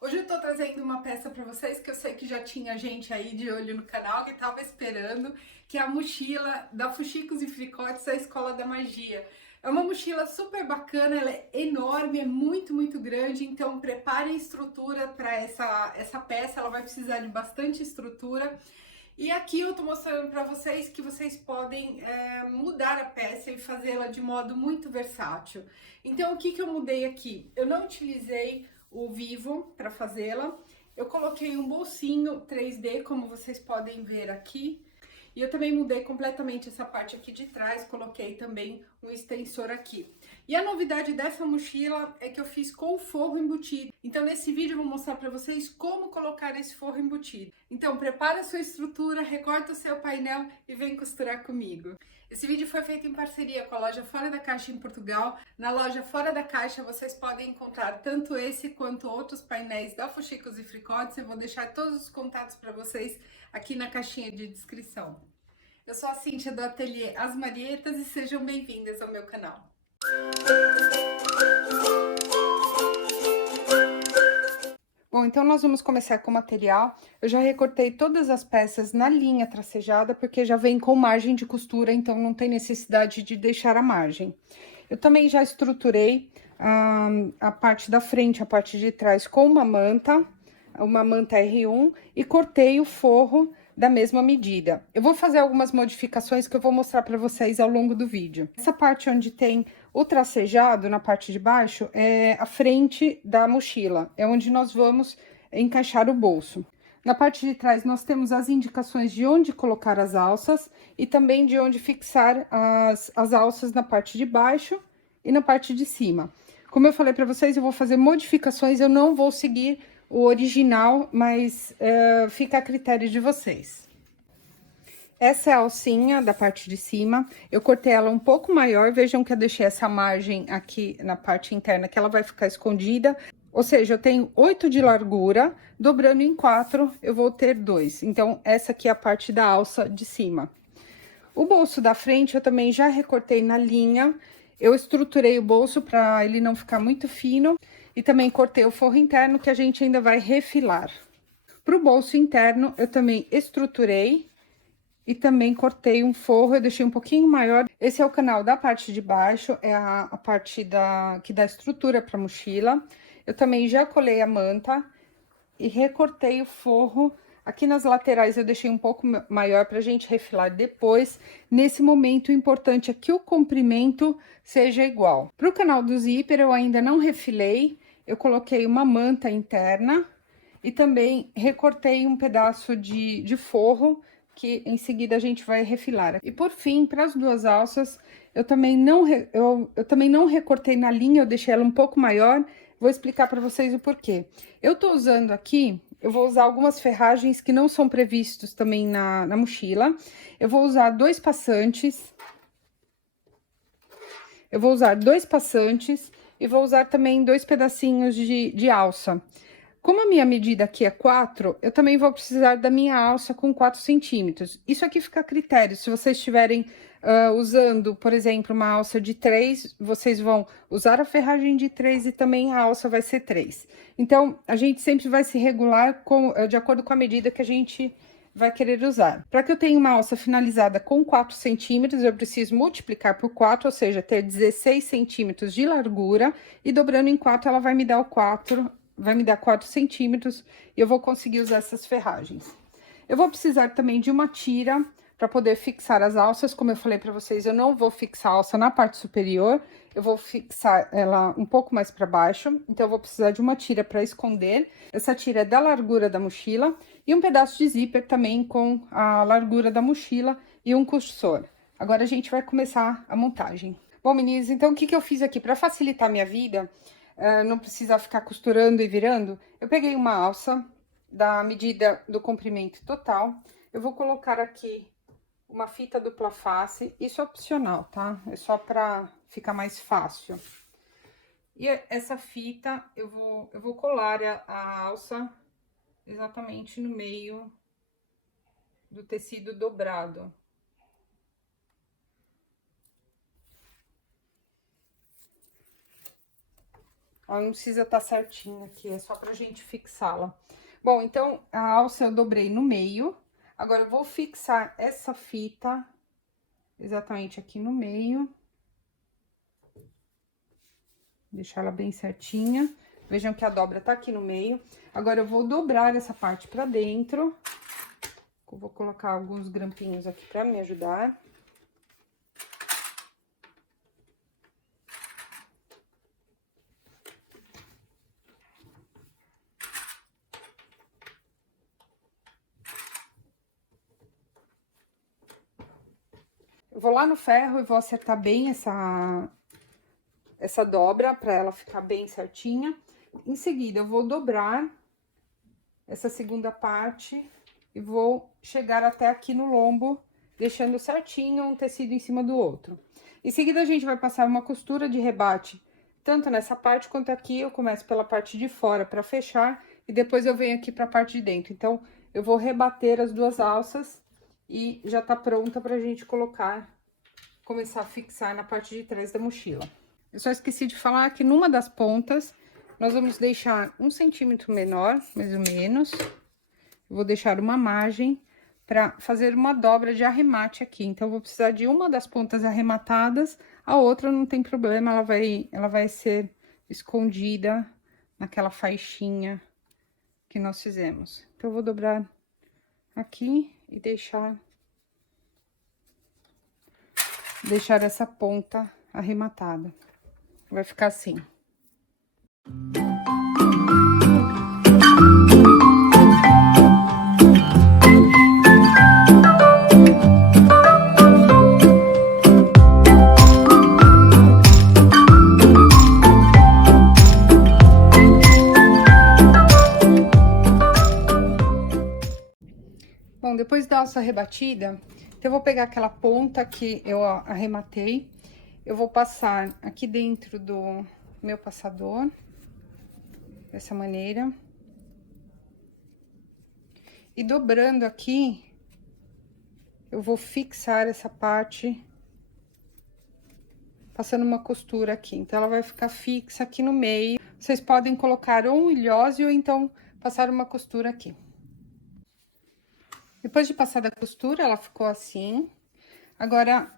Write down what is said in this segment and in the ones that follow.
Hoje eu tô trazendo uma peça para vocês que eu sei que já tinha gente aí de olho no canal que tava esperando, que é a mochila da Fuxicos e Fricotes da Escola da Magia. É uma mochila super bacana, ela é enorme, é muito grande, então prepare a estrutura para essa peça, ela vai precisar de bastante estrutura. E aqui eu tô mostrando para vocês que vocês podem mudar a peça e fazê-la de modo muito versátil. Então, o que eu mudei aqui? Eu não utilizei o vivo para fazê-la. Eu coloquei um bolsinho 3D, como vocês podem ver aqui. E eu também mudei completamente essa parte aqui de trás, coloquei também um extensor aqui. E a novidade dessa mochila é que eu fiz com o forro embutido. Então nesse vídeo eu vou mostrar para vocês como colocar esse forro embutido. Então prepara a sua estrutura, recorta o seu painel e vem costurar comigo. Esse vídeo foi feito em parceria com a loja Fora da Caixa em Portugal. Na loja Fora da Caixa vocês podem encontrar tanto esse quanto outros painéis da Fuxicos e Fricotes. Eu vou deixar todos os contatos para vocês aqui na caixinha de descrição. Eu sou a Cíntia do Ateliê As Marietas e sejam bem-vindas ao meu canal. Bom, então nós vamos começar com o material. Eu já recortei todas as peças na linha tracejada, porque já vem com margem de costura, então não tem necessidade de deixar a margem. Eu também já estruturei a parte da frente, a parte de trás com uma manta R1, e cortei o forro da mesma medida. Eu vou fazer algumas modificações que eu vou mostrar para vocês ao longo do vídeo. Essa parte onde tem o tracejado, na parte de baixo, é a frente da mochila, é onde nós vamos encaixar o bolso. Na parte de trás, nós temos as indicações de onde colocar as alças e também de onde fixar as alças na parte de baixo e na parte de cima. Como eu falei para vocês, eu vou fazer modificações, eu não vou seguir o original, mas fica a critério de vocês. Essa é a alcinha da parte de cima, eu cortei ela um pouco maior, vejam que eu deixei essa margem aqui na parte interna, que ela vai ficar escondida. Ou seja, eu tenho 8 de largura, dobrando em 4, eu vou ter 2. Então, essa aqui é a parte da alça de cima. O bolso da frente, eu também já recortei na linha, eu estruturei o bolso para ele não ficar muito fino. E também cortei o forro interno, que a gente ainda vai refilar. Para o bolso interno, eu também estruturei e também cortei um forro, eu deixei um pouquinho maior. Esse é o canal da parte de baixo, é a parte que dá estrutura para a mochila. Eu também já colei a manta e recortei o forro. Aqui nas laterais eu deixei um pouco maior para a gente refilar depois. Nesse momento, o importante é que o comprimento seja igual. Para o canal do zíper, eu ainda não refilei. Eu coloquei uma manta interna e também recortei um pedaço de forro, que em seguida a gente vai refilar. E por fim, para as duas alças, eu também não recortei na linha, eu deixei ela um pouco maior. Vou explicar para vocês o porquê. Eu tô usando aqui, eu vou usar algumas ferragens que não são previstos também na mochila. Eu vou usar dois passantes. Eu vou usar dois passantes e vou usar também 2 pedacinhos de alça. Como a minha medida aqui é 4, eu também vou precisar da minha alça com 4 centímetros. Isso aqui fica a critério. Se vocês estiverem usando, por exemplo, uma alça de 3, vocês vão usar a ferragem de 3 e também a alça vai ser 3. Então, a gente sempre vai se regular de acordo com a medida que a gente vai querer usar. Para que eu tenha uma alça finalizada com 4 centímetros, eu preciso multiplicar por 4, ou seja, ter 16 centímetros de largura, e dobrando em 4, ela vai me dar 4 centímetros, e eu vou conseguir usar essas ferragens. Eu vou precisar também de uma tira para poder fixar as alças. Como eu falei para vocês, eu não vou fixar a alça na parte superior, eu vou fixar ela um pouco mais para baixo, então eu vou precisar de uma tira para esconder. Essa tira é da largura da mochila, e um pedaço de zíper também com a largura da mochila e um cursor. Agora a gente vai começar a montagem. Bom, meninas, então o que eu fiz aqui para facilitar a minha vida? Não precisar ficar costurando e virando, eu peguei uma alça da medida do comprimento total. Eu vou colocar aqui uma fita dupla face, isso é opcional, tá? É só pra ficar mais fácil. E essa fita, eu vou colar a alça exatamente no meio do tecido dobrado. Ela não precisa estar certinha aqui, é só pra gente fixá-la. Bom, então, a alça eu dobrei no meio. Agora, eu vou fixar essa fita exatamente aqui no meio. Deixar ela bem certinha. Vejam que a dobra tá aqui no meio. Agora, eu vou dobrar essa parte pra dentro. Eu vou colocar alguns grampinhos aqui pra me ajudar. Eu vou lá no ferro e vou acertar bem essa dobra pra ela ficar bem certinha. Em seguida, eu vou dobrar essa segunda parte e vou chegar até aqui no lombo, deixando certinho um tecido em cima do outro. Em seguida, a gente vai passar uma costura de rebate, tanto nessa parte quanto aqui. Eu começo pela parte de fora para fechar e depois eu venho aqui para a parte de dentro. Então, eu vou rebater as duas alças e já tá pronta pra gente começar a fixar na parte de trás da mochila. Eu só esqueci de falar que numa das pontas, nós vamos deixar 1 centímetro menor, mais ou menos. Eu vou deixar uma margem para fazer uma dobra de arremate aqui. Então, eu vou precisar de uma das pontas arrematadas, a outra não tem problema, ela vai ser escondida naquela faixinha que nós fizemos. Então, eu vou dobrar aqui e deixar essa ponta arrematada. Vai ficar assim. Bom, depois da alça rebatida, então eu vou pegar aquela ponta que eu arrematei, eu vou passar aqui dentro do meu passador, dessa maneira. E dobrando aqui, eu vou fixar essa parte, passando uma costura aqui. Então, ela vai ficar fixa aqui no meio. Vocês podem colocar ou um ilhose ou então passar uma costura aqui. Depois de passada a costura, ela ficou assim. Agora,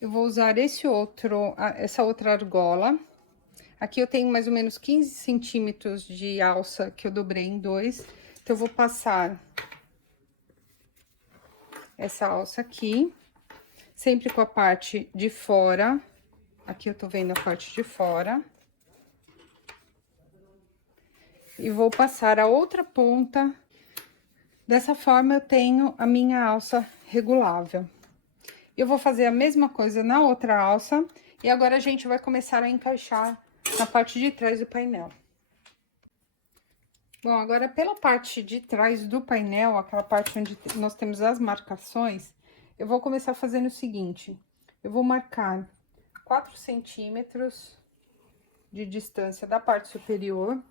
eu vou usar essa outra argola. Aqui eu tenho mais ou menos 15 centímetros de alça que eu dobrei em 2. Então, eu vou passar essa alça aqui, sempre com a parte de fora. Aqui eu tô vendo a parte de fora. E vou passar a outra ponta. Dessa forma, eu tenho a minha alça regulável. Eu vou fazer a mesma coisa na outra alça. E agora, a gente vai começar a encaixar na parte de trás do painel. Bom, agora, pela parte de trás do painel, aquela parte onde nós temos as marcações, eu vou começar fazendo o seguinte. Eu vou marcar 4 centímetros de distância da parte superior.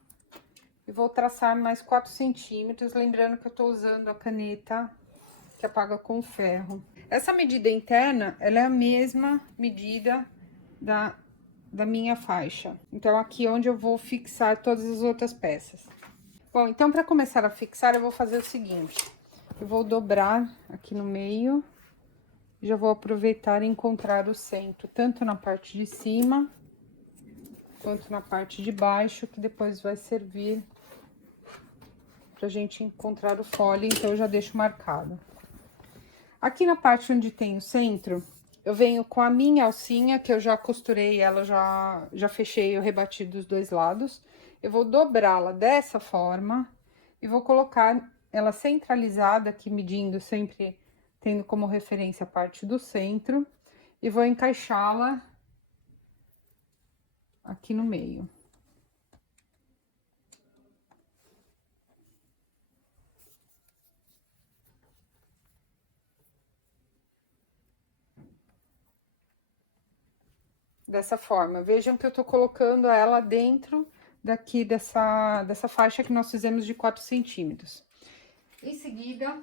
E vou traçar mais 4 centímetros, lembrando que eu tô usando a caneta que apaga com ferro. Essa medida interna, ela é a mesma medida da minha faixa. Então, aqui é onde eu vou fixar todas as outras peças. Bom, então, para começar a fixar, eu vou fazer o seguinte. Eu vou dobrar aqui no meio. Já vou aproveitar e encontrar o centro, tanto na parte de cima, quanto na parte de baixo, que depois vai servir pra gente encontrar o fole, então eu já deixo marcado. Aqui na parte onde tem o centro, eu venho com a minha alcinha, que eu já costurei ela, já fechei o rebati dos dois lados. Eu vou dobrá-la dessa forma e vou colocar ela centralizada aqui, medindo, sempre tendo como referência a parte do centro. E vou encaixá-la aqui no meio. Dessa forma, vejam que eu tô colocando ela dentro daqui dessa faixa que nós fizemos de 4 centímetros. Em seguida,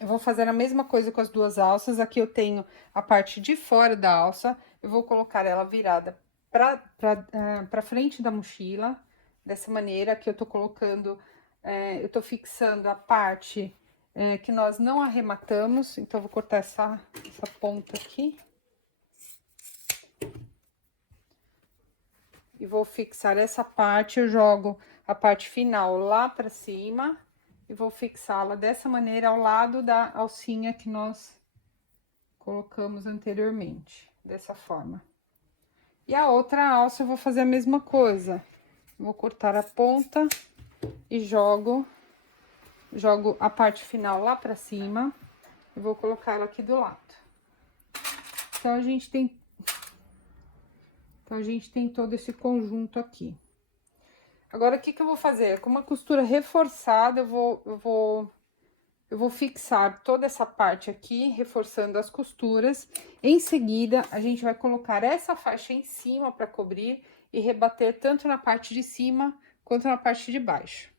eu vou fazer a mesma coisa com as duas alças. Aqui eu tenho a parte de fora da alça, eu vou colocar ela virada pra frente da mochila, dessa maneira. Aqui eu tô colocando, eu tô fixando a parte que nós não arrematamos, então eu vou cortar essa ponta aqui. E vou fixar essa parte, eu jogo a parte final lá pra cima e vou fixá-la dessa maneira ao lado da alcinha que nós colocamos anteriormente, dessa forma. E a outra alça eu vou fazer a mesma coisa. Vou cortar a ponta e jogo a parte final lá pra cima e vou colocar ela aqui do lado. Então, a gente tem todo esse conjunto aqui. Agora, o que que eu vou fazer? Com uma costura reforçada, eu vou fixar toda essa parte aqui, reforçando as costuras. Em seguida, a gente vai colocar essa faixa em cima para cobrir e rebater tanto na parte de cima quanto na parte de baixo.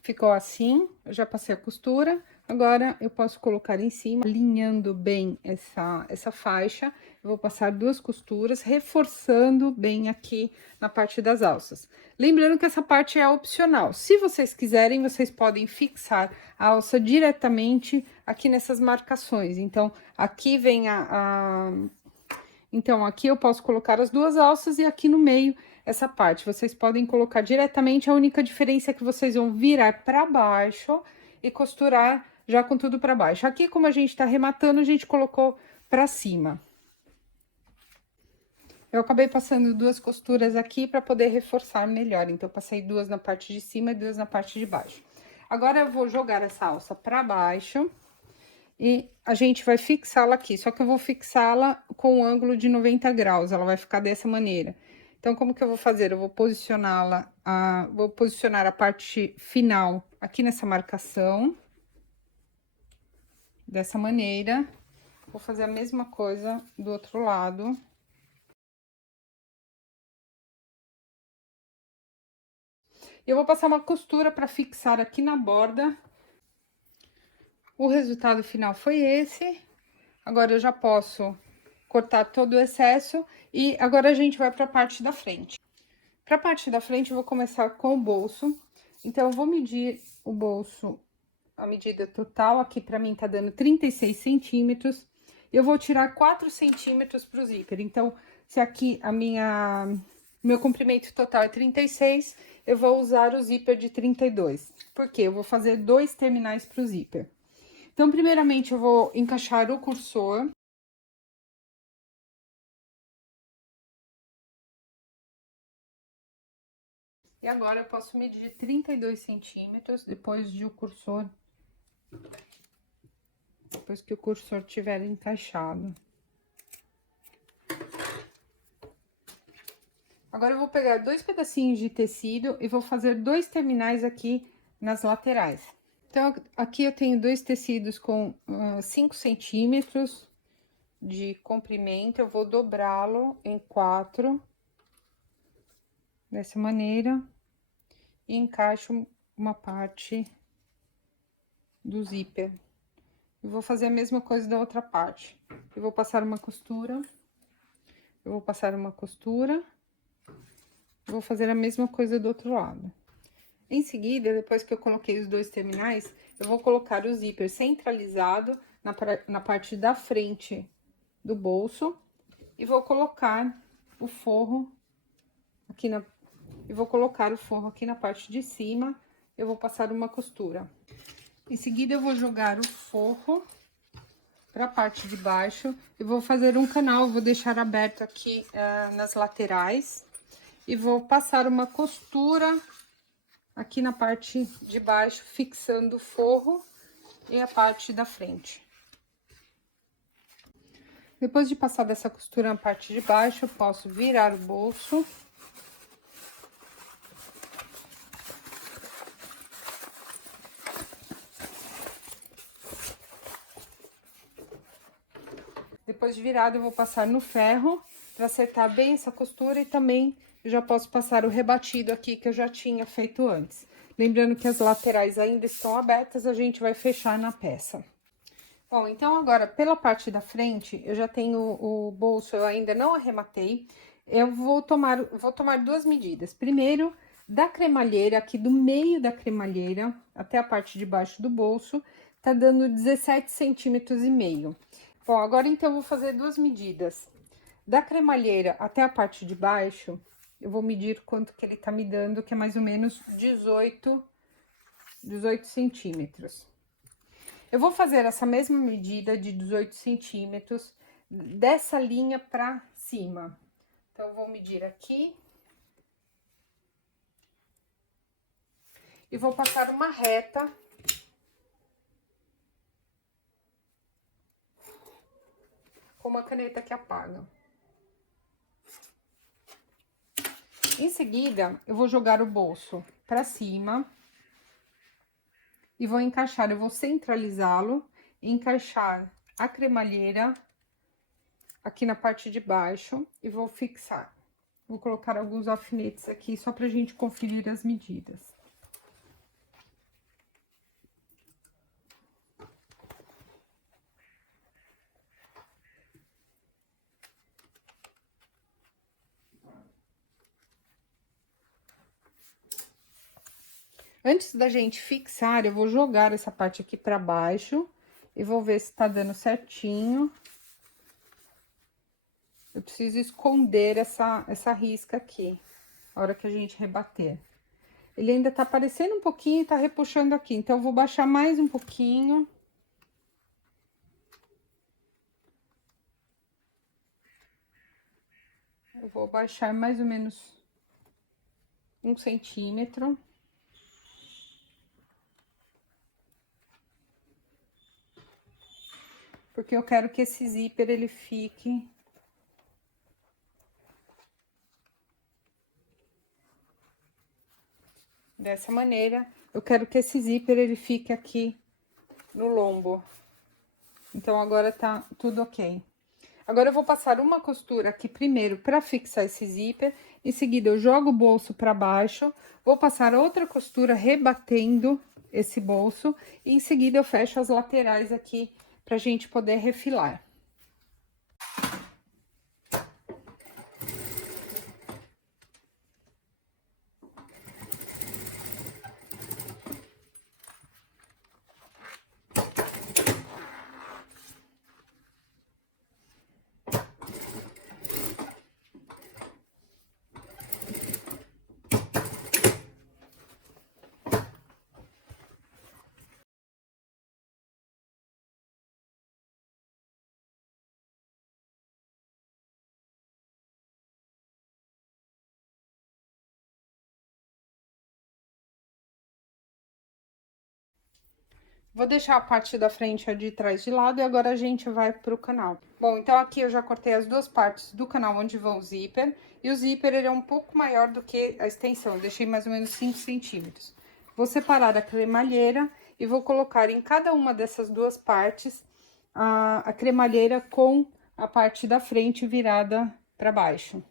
Ficou assim, eu já passei a costura. Agora, eu posso colocar em cima, alinhando bem essa faixa. Eu vou passar 2 costuras, reforçando bem aqui na parte das alças. Lembrando que essa parte é opcional. Se vocês quiserem, vocês podem fixar a alça diretamente aqui nessas marcações. Então, aqui vem Então, aqui eu posso colocar as 2 alças e aqui no meio essa parte. Vocês podem colocar diretamente, a única diferença é que vocês vão virar para baixo e costurar já com tudo para baixo. Aqui, como a gente tá arrematando, a gente colocou para cima. Eu acabei passando 2 costuras aqui para poder reforçar melhor. Então, eu passei 2 na parte de cima e 2 na parte de baixo. Agora, eu vou jogar essa alça para baixo e a gente vai fixá-la aqui. Só que eu vou fixá-la com um ângulo de 90 graus, ela vai ficar dessa maneira. Então, como que eu vou fazer? Eu vou posicionar a parte final aqui nessa marcação. Dessa maneira. Vou fazer a mesma coisa do outro lado. Eu vou passar uma costura para fixar aqui na borda. O resultado final foi esse. Agora, eu já posso cortar todo o excesso e agora a gente vai para a parte da frente. Para a parte da frente, eu vou começar com o bolso. Então, eu vou medir o bolso, a medida total, aqui para mim tá dando 36 centímetros. Eu vou tirar 4 centímetros pro zíper. Então, se aqui meu comprimento total é 36, eu vou usar o zíper de 32. Por quê? Eu vou fazer 2 terminais pro zíper. Então, primeiramente, eu vou encaixar o cursor. E agora, eu posso medir 32 centímetros, depois que o cursor tiver encaixado. Agora, eu vou pegar 2 pedacinhos de tecido e vou fazer 2 terminais aqui nas laterais. Então, aqui eu tenho 2 tecidos com 5 centímetros de comprimento, eu vou dobrá-lo em 4, dessa maneira, e encaixo uma parte do zíper. Eu vou fazer a mesma coisa da outra parte. Eu vou passar uma costura, vou fazer a mesma coisa do outro lado. Em seguida, depois que eu coloquei os 2 terminais, eu vou colocar o zíper centralizado na parte da frente do bolso e vou colocar o forro aqui na parte de cima. Eu vou passar uma costura. Em seguida, eu vou jogar o forro para a parte de baixo e vou fazer um canal, vou deixar aberto aqui nas laterais e vou passar uma costura aqui na parte de baixo, fixando o forro e a parte da frente. Depois de passar dessa costura na parte de baixo, eu posso virar o bolso. Depois de virado, eu vou passar no ferro para acertar bem essa costura e também eu já posso passar o rebatido aqui que eu já tinha feito antes. Lembrando que as laterais ainda estão abertas, a gente vai fechar na peça. Bom, então agora, pela parte da frente, eu já tenho o bolso, eu ainda não arrematei. Eu vou tomar duas medidas. Primeiro, da cremalheira, aqui do meio da cremalheira, até a parte de baixo do bolso, tá dando 17 centímetros e meio. Bom, agora então eu vou fazer duas medidas. Da cremalheira até a parte de baixo, eu vou medir quanto que ele tá me dando, que é mais ou menos 18 centímetros. Eu vou fazer essa mesma medida de 18 centímetros dessa linha pra cima. Então, eu vou medir aqui. E vou passar uma reta. Com uma caneta que apaga. Em seguida, eu vou jogar o bolso pra cima. E vou encaixar, eu vou centralizá-lo, encaixar a cremalheira aqui na parte de baixo e vou fixar. Vou colocar alguns alfinetes aqui só pra gente conferir as medidas. Antes da gente fixar, eu vou jogar essa parte aqui pra baixo e vou ver se tá dando certinho. Eu preciso esconder essa risca aqui, a hora que a gente rebater. Ele ainda tá aparecendo um pouquinho e tá repuxando aqui, então eu vou baixar mais um pouquinho. Eu vou baixar mais ou menos 1 centímetro. Porque eu quero que esse zíper, ele fique dessa maneira. Eu quero que esse zíper, ele fique aqui no lombo. Então, agora tá tudo ok. Agora, eu vou passar uma costura aqui primeiro pra fixar esse zíper. Em seguida, eu jogo o bolso pra baixo. Vou passar outra costura rebatendo esse bolso. E em seguida, eu fecho as laterais aqui pra gente poder refilar. Vou deixar a parte da frente e a de trás de lado e agora a gente vai pro canal. Bom, então aqui eu já cortei as duas partes do canal onde vão o zíper. E o zíper, ele é um pouco maior do que a extensão, eu deixei mais ou menos 5 centímetros. Vou separar a cremalheira e vou colocar em cada uma dessas duas partes a cremalheira com a parte da frente virada para baixo.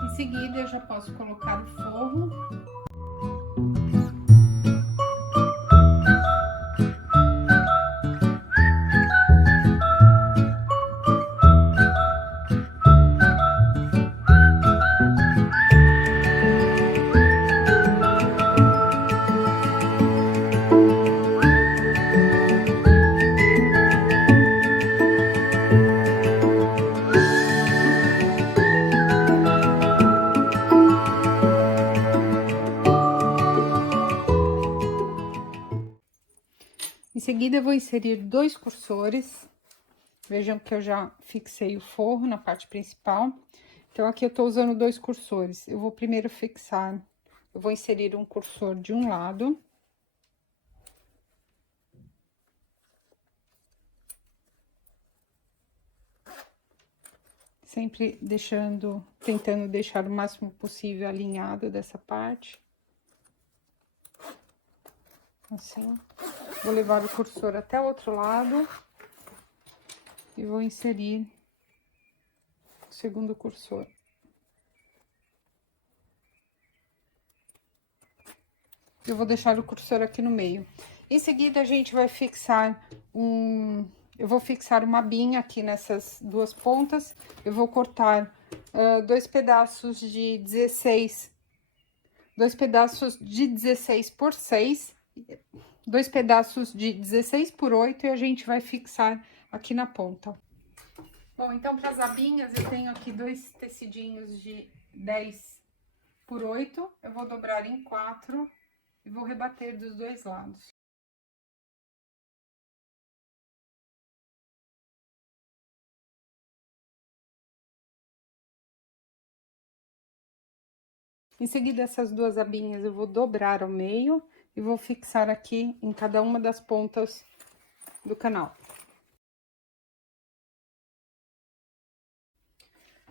Em seguida, eu já posso colocar o forro. Em seguida, eu vou inserir dois cursores. Vejam que eu já fixei o forro na parte principal. Então, aqui eu tô usando dois cursores. Eu vou primeiro fixar, eu vou inserir um cursor de um lado. Sempre tentando deixar o máximo possível alinhado dessa parte. Assim. Vou levar o cursor até o outro lado. E vou inserir segundo cursor. Eu vou deixar o cursor aqui no meio. Em seguida, a gente vai fixar eu vou fixar uma abinha aqui nessas duas pontas. Eu vou cortar dois pedaços de 16 por 6, dois pedaços de 16 por 8 e a gente vai fixar aqui na ponta. Bom, então, para as abinhas, eu tenho aqui dois tecidinhos de 10 por 8. Eu vou dobrar em 4 e vou rebater dos dois lados. Em seguida, essas duas abinhas eu vou dobrar ao meio e vou fixar aqui em cada uma das pontas do canal.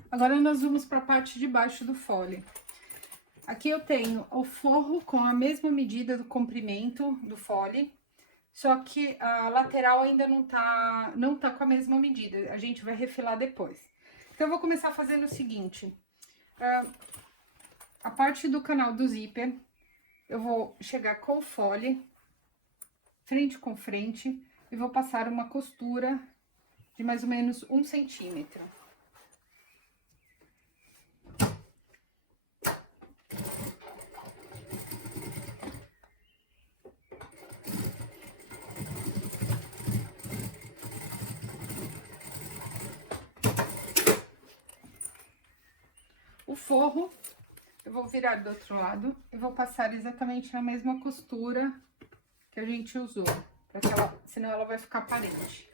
Agora, nós vamos para a parte de baixo do fole. Aqui eu tenho o forro com a mesma medida do comprimento do fole, só que a lateral ainda não tá com a mesma medida, a gente vai refilar depois. Então, eu vou começar fazendo o seguinte, a parte do canal do zíper, eu vou chegar com o fole, frente com frente, e vou passar uma costura de mais ou menos 1 centímetro. O forro, eu vou virar do outro lado e vou passar exatamente na mesma costura que a gente usou, senão ela vai ficar aparente.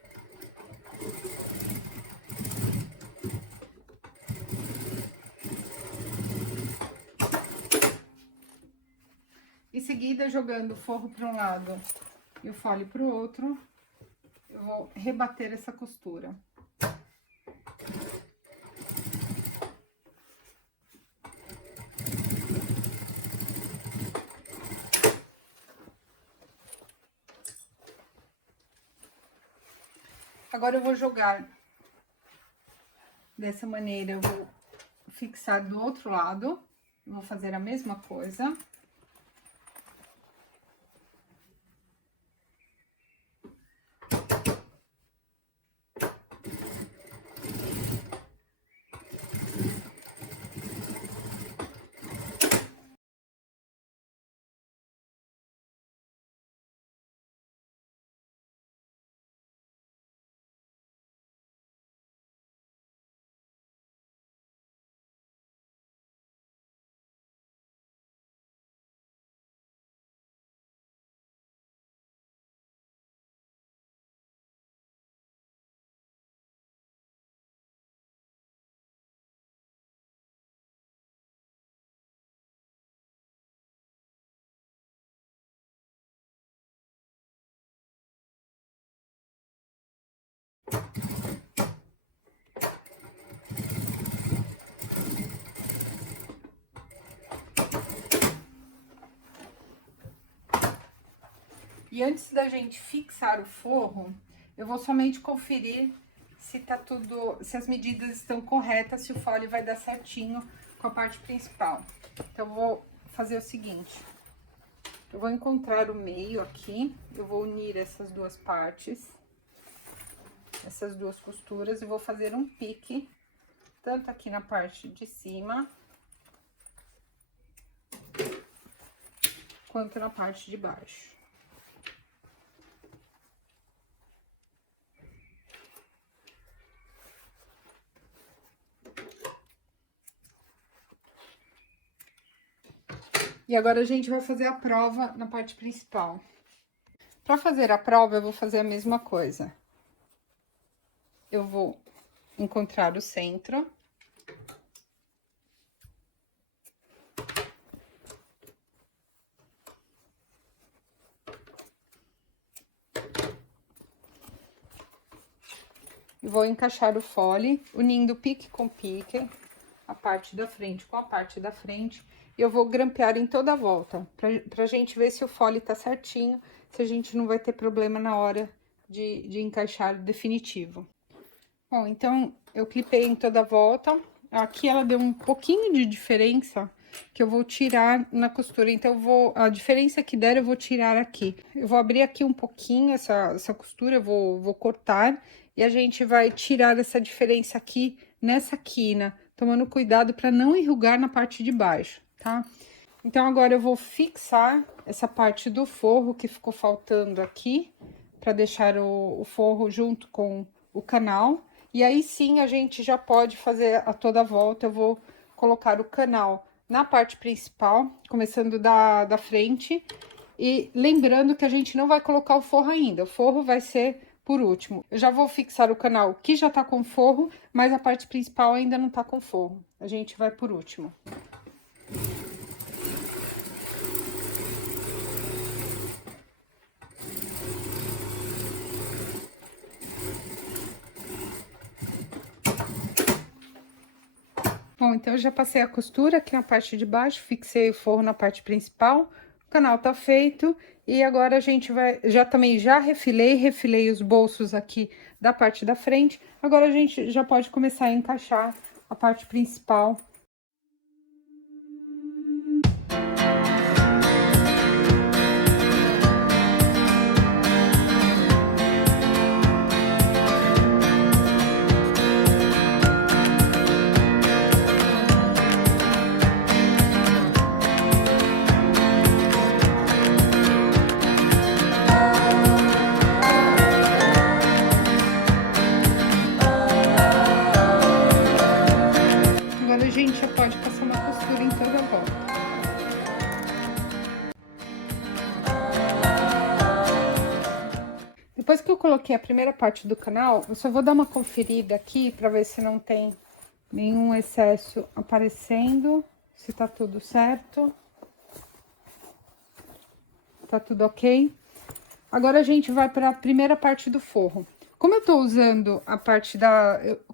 Em seguida, jogando o forro para um lado e o fole para o outro, eu vou rebater essa costura. Agora, eu vou jogar dessa maneira, eu vou fixar do outro lado, eu vou fazer a mesma coisa. E antes da gente fixar o forro, eu vou somente conferir se se as medidas estão corretas, se o fole vai dar certinho com a parte principal. Então, eu vou fazer o seguinte, eu vou encontrar o meio aqui, eu vou unir essas duas partes, essas duas costuras, e vou fazer um pique, tanto aqui na parte de cima, quanto na parte de baixo. E agora, a gente vai fazer a prova na parte principal. Para fazer a prova, eu vou fazer a mesma coisa. Eu vou encontrar o centro. E vou encaixar o fole, unindo pique com pique, a parte da frente com a parte da frente. E eu vou grampear em toda a volta, pra gente ver se o fole tá certinho, se a gente não vai ter problema na hora de encaixar definitivo. Bom, então eu clipei em toda a volta. Aqui ela deu um pouquinho de diferença que eu vou tirar na costura. Então, a diferença que der eu vou tirar aqui. Eu vou abrir aqui um pouquinho essa costura, eu vou cortar. E a gente vai tirar essa diferença aqui nessa quina, tomando cuidado para não enrugar na parte de baixo, tá? Então, agora eu vou fixar essa parte do forro que ficou faltando aqui, para deixar o forro junto com o canal. E aí sim a gente já pode fazer a toda a volta. Eu vou colocar o canal na parte principal, começando da frente. E lembrando que a gente não vai colocar o forro ainda, o forro vai ser por último. Eu já vou fixar o canal que já tá com forro, mas a parte principal ainda não tá com forro. A gente vai por último. Bom, então eu já passei a costura aqui na parte de baixo, fixei o forro na parte principal, o canal tá feito, e agora a gente vai, já refilei os bolsos aqui da parte da frente, agora a gente já pode começar a encaixar a parte principal. Agora a gente já pode passar uma costura em toda a volta. Depois que eu coloquei a primeira parte do canal, eu só vou dar uma conferida aqui para ver se não tem nenhum excesso aparecendo, se tá tudo certo. Tá tudo ok? Agora a gente vai para a primeira parte do forro. Como eu tô usando a parte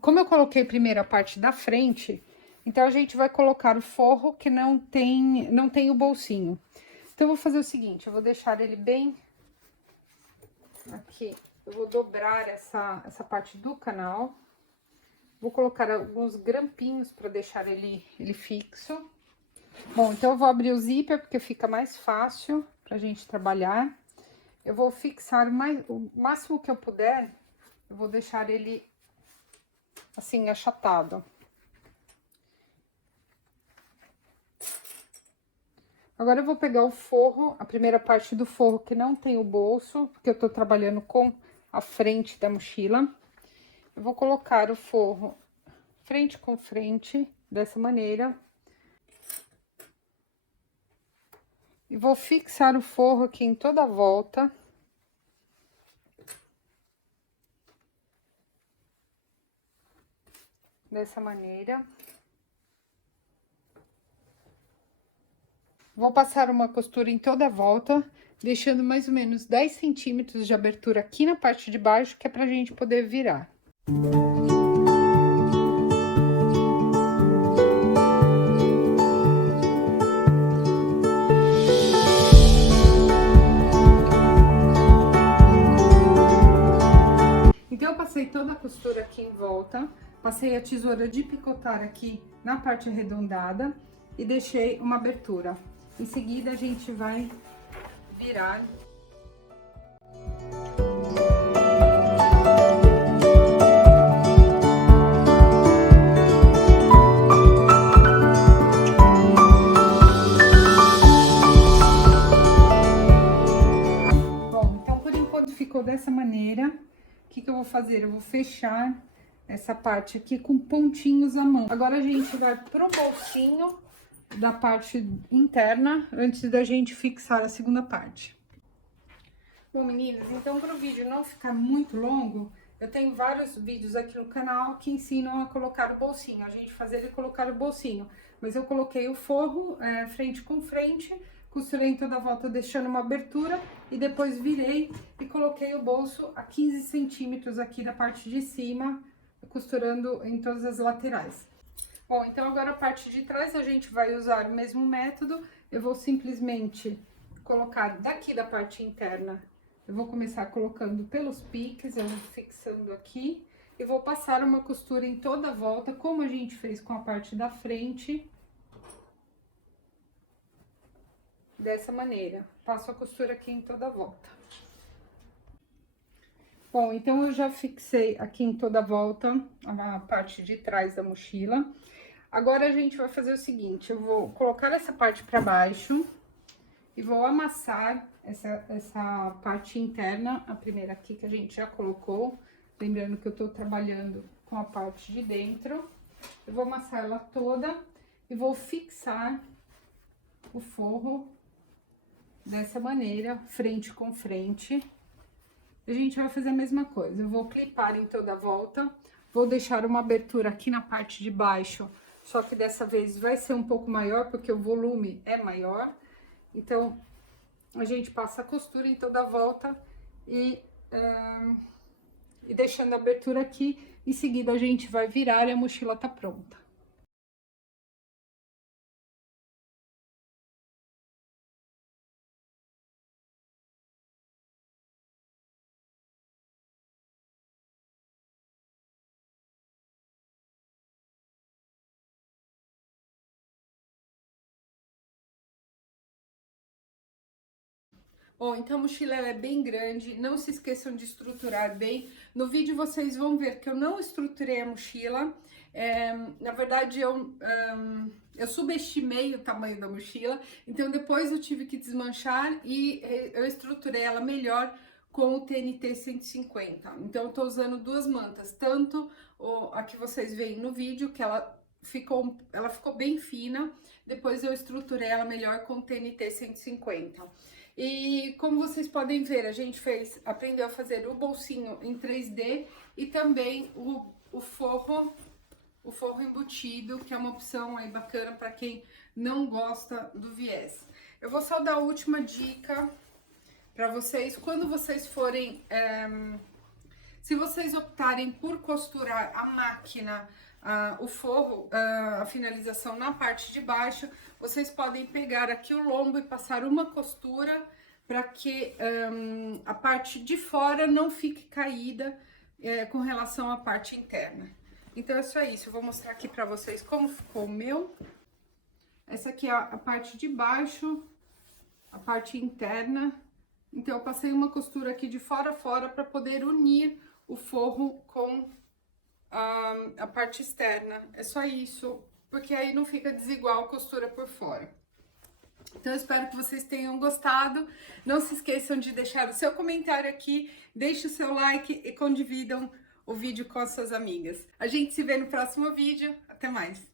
como eu coloquei primeiro a parte da frente, então a gente vai colocar o forro que não tem o bolsinho. Então eu vou fazer o seguinte, eu vou deixar ele bem aqui. Eu vou dobrar essa parte do canal. Vou colocar alguns grampinhos para deixar ele fixo. Bom, então eu vou abrir o zíper porque fica mais fácil pra gente trabalhar. Eu vou fixar o máximo que eu puder, eu vou deixar ele assim, achatado. Agora eu vou pegar o forro, a primeira parte do forro que não tem o bolso, porque eu tô trabalhando com a frente da mochila. Eu vou colocar o forro frente com frente, dessa maneira. E vou fixar o forro aqui em toda a volta. Dessa maneira. Vou passar uma costura em toda a volta, deixando mais ou menos 10 centímetros de abertura aqui na parte de baixo, que é pra gente poder virar. Então, eu passei toda a costura aqui em volta, passei a tesoura de picotar aqui na parte arredondada e deixei uma abertura. Em seguida, a gente vai virar. Bom, então, por enquanto ficou dessa maneira. O que eu vou fazer? Eu vou fechar essa parte aqui com pontinhos à mão. Agora, a gente vai pro bolsinho da parte interna, antes da gente fixar a segunda parte. Bom, meninas, então para o vídeo não ficar muito longo, eu tenho vários vídeos aqui no canal que ensinam a colocar o bolsinho, a gente fazer e colocar o bolsinho. Mas eu coloquei o forro frente com frente, costurei em toda a volta deixando uma abertura e depois virei e coloquei o bolso a 15 centímetros aqui da parte de cima, costurando em todas as laterais. Bom, então agora a parte de trás a gente vai usar o mesmo método. Eu vou simplesmente colocar daqui da parte interna, eu vou começar colocando pelos piques, eu vou fixando aqui. e vou passar uma costura em toda a volta, como a gente fez com a parte da frente. Dessa maneira, passo a costura aqui em toda a volta. Bom, então eu já fixei aqui em toda a volta a parte de trás da mochila. Agora a gente vai fazer o seguinte, eu vou colocar essa parte para baixo e vou amassar essa parte interna, a primeira aqui que a gente já colocou, lembrando que eu tô trabalhando com a parte de dentro. Eu vou amassar ela toda e vou fixar o forro dessa maneira, frente com frente. A gente vai fazer a mesma coisa, eu vou clipar em toda a volta, vou deixar uma abertura aqui na parte de baixo, só que dessa vez vai ser um pouco maior, porque o volume é maior. Então, a gente passa a costura em toda a volta e deixando a abertura aqui, em seguida a gente vai virar e a mochila tá pronta. Bom, então a mochila ela é bem grande, não se esqueçam de estruturar bem. No vídeo vocês vão ver que eu não estruturei a mochila, na verdade eu subestimei o tamanho da mochila, então depois eu tive que desmanchar e eu estruturei ela melhor com o TNT 150. Então eu tô usando duas mantas, tanto a que vocês veem no vídeo, que ela ficou bem fina, depois eu estruturei ela melhor com o TNT 150. E como vocês podem ver, a gente aprendeu a fazer o bolsinho em 3D e também o forro embutido, que é uma opção aí bacana para quem não gosta do viés. Eu vou só dar a última dica para vocês. Quando vocês forem, se vocês optarem por costurar a máquina, o forro, a finalização na parte de baixo, vocês podem pegar aqui o lombo e passar uma costura para que a parte de fora não fique caída com relação à parte interna. Então é só isso, eu vou mostrar aqui para vocês como ficou o meu. Essa aqui é a parte de baixo, a parte interna. Então eu passei uma costura aqui de fora a fora para poder unir o forro com a parte externa. É só isso, porque aí não fica desigual a costura por fora. Então, eu espero que vocês tenham gostado. Não se esqueçam de deixar o seu comentário aqui, deixe o seu like e condividam o vídeo com as suas amigas. A gente se vê no próximo vídeo. Até mais!